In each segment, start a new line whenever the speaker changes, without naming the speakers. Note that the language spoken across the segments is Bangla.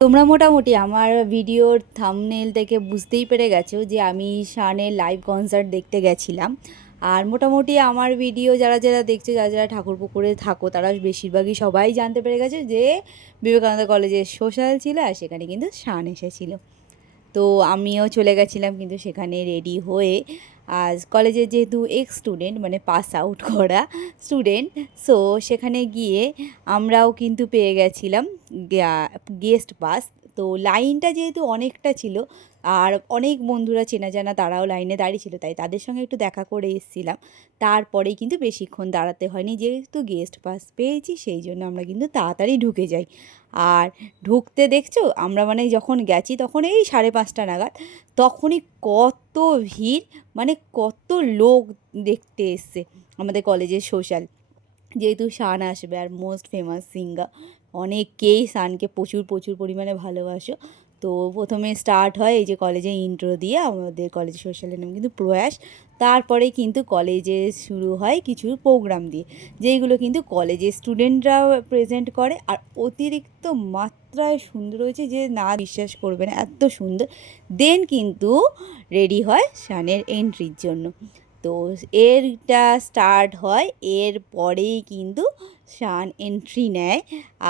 তোমরা মোটামুটি আমার ভিডিওর থামনেল থেকে বুঝতেই পেরে গেছো যে আমি শানের লাইভ কনসার্ট দেখতে গেছিলাম। আর মোটামুটি আমার ভিডিও যারা যারা দেখছ, যারা যারা ঠাকুর পুকুরে থাকো, তারা বেশিরভাগই সবাই জানতে পেরে গেছে যে বিবেকানন্দ কলেজের সোশ্যাল ছিল আর সেখানে কিন্তু শান এসেছিল। তো আমিও চলে গেছিলাম কিন্তু সেখানে রেডি হয়ে। আজ কলেজে যেহেতু এক্স স্টুডেন্ট মানে পাস আউট করা স্টুডেন্ট সো সেখানে গিয়ে আমরাও কিন্তু পেয়ে গেছিলাম গেস্ট পাস তো লাইনটা যেহেতু অনেকটা ছিল আর অনেক বন্ধুরা চেনা জানা তারাও লাইনে দাঁড়িয়ে ছিল, তাই তাদের সঙ্গে একটু দেখা করে এসেছিলাম। তারপরেই কিন্তু বেশিক্ষণ দাঁড়াতে হয়নি, যেহেতু গেস্ট পাস পেয়েছি, সেই জন্য আমরা কিন্তু তাড়াতাড়ি ঢুকে যাই। আর ঢুকতে দেখছ, আমরা মানে যখন গেছি তখন এই সাড়ে পাঁচটা নাগাদ, তখনই কত ভিড় মানে কত লোক দেখতে এসছে আমাদের কলেজের সোশ্যাল যেহেতু শান আসবে আর মোস্ট ফেমাস সিঙ্গার অনেকেই শানকে প্রচুর প্রচুর পরিমাণে ভালোবাসো। তো প্রথমে স্টার্ট হয় এই যে কলেজে ইন্ট্রো দিয়ে আমাদের কলেজ সোশ্যালের নাম কিন্তু প্রয়াস। তারপরে কিন্তু কলেজে শুরু হয় কিছু প্রোগ্রাম দিয়ে, যেইগুলো কিন্তু কলেজের স্টুডেন্টরা প্রেজেন্ট করে। আর অতিরিক্ত মাত্রায় সুন্দর হয়েছে যে না বিশ্বাস করবে না, এত সুন্দর। দেন কিন্তু রেডি হয় শানের এন্ট্রির জন্য। তো এরটা স্টার্ট হয়, এর পরেই কিন্তু শান এন্ট্রি নেয়।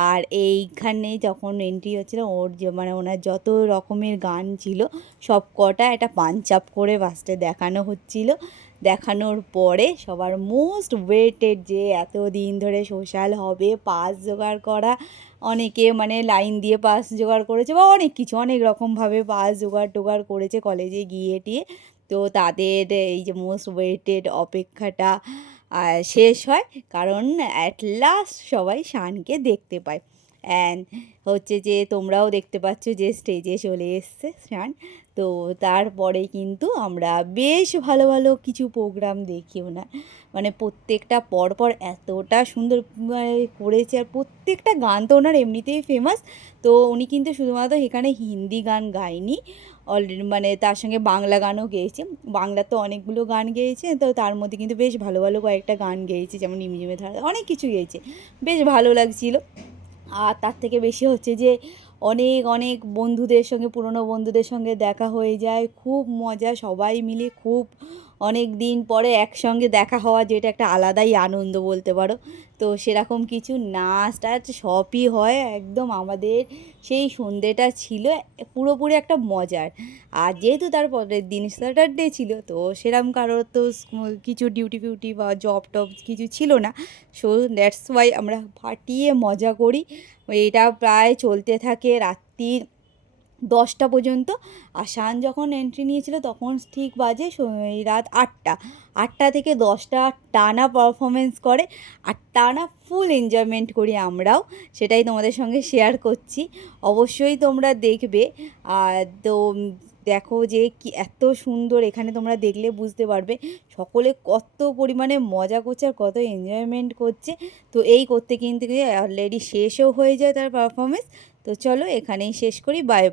আর এইখানে যখন এন্ট্রি হচ্ছিল, ওর যে মানে ওনার যত রকমের গান ছিল, সব কটা একটা পাঞ্চ আপ করে ফার্স্টে দেখানো হচ্ছিল। দেখানোর পরে সবার মোস্ট ওয়েটেড যে এত দিন ধরে সোশ্যাল হবে পাস জোগাড় করা, অনেকে মানে লাইন দিয়ে পাস জোগাড় করেছে বা অনেক কিছু, অনেক রকমভাবে পাস জোগাড় টোগাড় করেছে কলেজে গিয়ে টিয়ে। তো তাদের এই যে মোস্ট ওয়েটেড অপেক্ষাটা শেষ হয়। কারণ অ্যাট লাস্ট সবাই শানকে দেখতে পায়। অ্যান্ড হচ্ছে যে তোমরাও দেখতে পাচ্ছ যে স্টেজে চলে এসছে শান তো তারপরে কিন্তু আমরা বেশ ভালো ভালো কিছু প্রোগ্রাম দেখিও না মানে প্রত্যেকটা পরপর এতটা সুন্দর মানে করেছে আর প্রত্যেকটা গান তো ওনার এমনিতেই ফেমাস তো উনি কিন্তু শুধুমাত্র এখানে হিন্দি গান গায়নি। অলরেডি মানে তার সঙ্গে বাংলা গানও গেয়েছে। বাংলা তো অনেকগুলো গান গেয়েছে। তো তার মধ্যে কিন্তু বেশ ভালো ভালো কয়েকটা গান গেয়েছে। যেমন নিমঝিমে ধারা, অনেক কিছু গেয়েছে। বেশ ভালো লাগছিল। আর তার থেকে বেশি হচ্ছে যে অনেক অনেক বন্ধুদের সঙ্গে, পুরনো বন্ধুদের সঙ্গে দেখা হয়ে যায়। খুব মজা, সবাই মিলে খুব অনেক দিন পরে একসঙ্গে দেখা হওয়া, যেটা একটা আলাদাই আনন্দ বলতে পারো। তো সেরকম কিছু নাচ টাচ সবই হয়, একদম আমাদের সেই সন্ধেটা ছিল পুরোপুরি একটা মজার। আর যেহেতু তার পরের দিন স্যাটারডে ছিল, তো সেরকম কারোর তো কিছু ডিউটি ফিউটি বা জব টব কিছু ছিল না। সো দ্যাটস ওয়াই আমরা ফাটিয়ে মজা করি। এটা প্রায় চলতে থাকে রাত্রি দশটা পর্যন্ত। আর শান যখন এন্ট্রি নিয়েছিল তখন ঠিক বাজে রাত আটটা। আটটা থেকে দশটা টানা পারফরমেন্স করে। আর টানা ফুল এনজয়মেন্ট করি আমরাও। সেটাই তোমাদের সঙ্গে শেয়ার করছি। অবশ্যই তোমরা দেখবে। আর তো দেখো যে কি এত সুন্দর এখানে তোমরা দেখলে বুঝতে পারবে। সকলে কত পরিমাণে মজা করছে আর কত এনজয়মেন্ট করছে। তো এই করতে কিন্তু অলরেডি শেষও হয়ে যায় তার পারফরমেন্স তো চলো এখানেই শেষ করি। Bye bye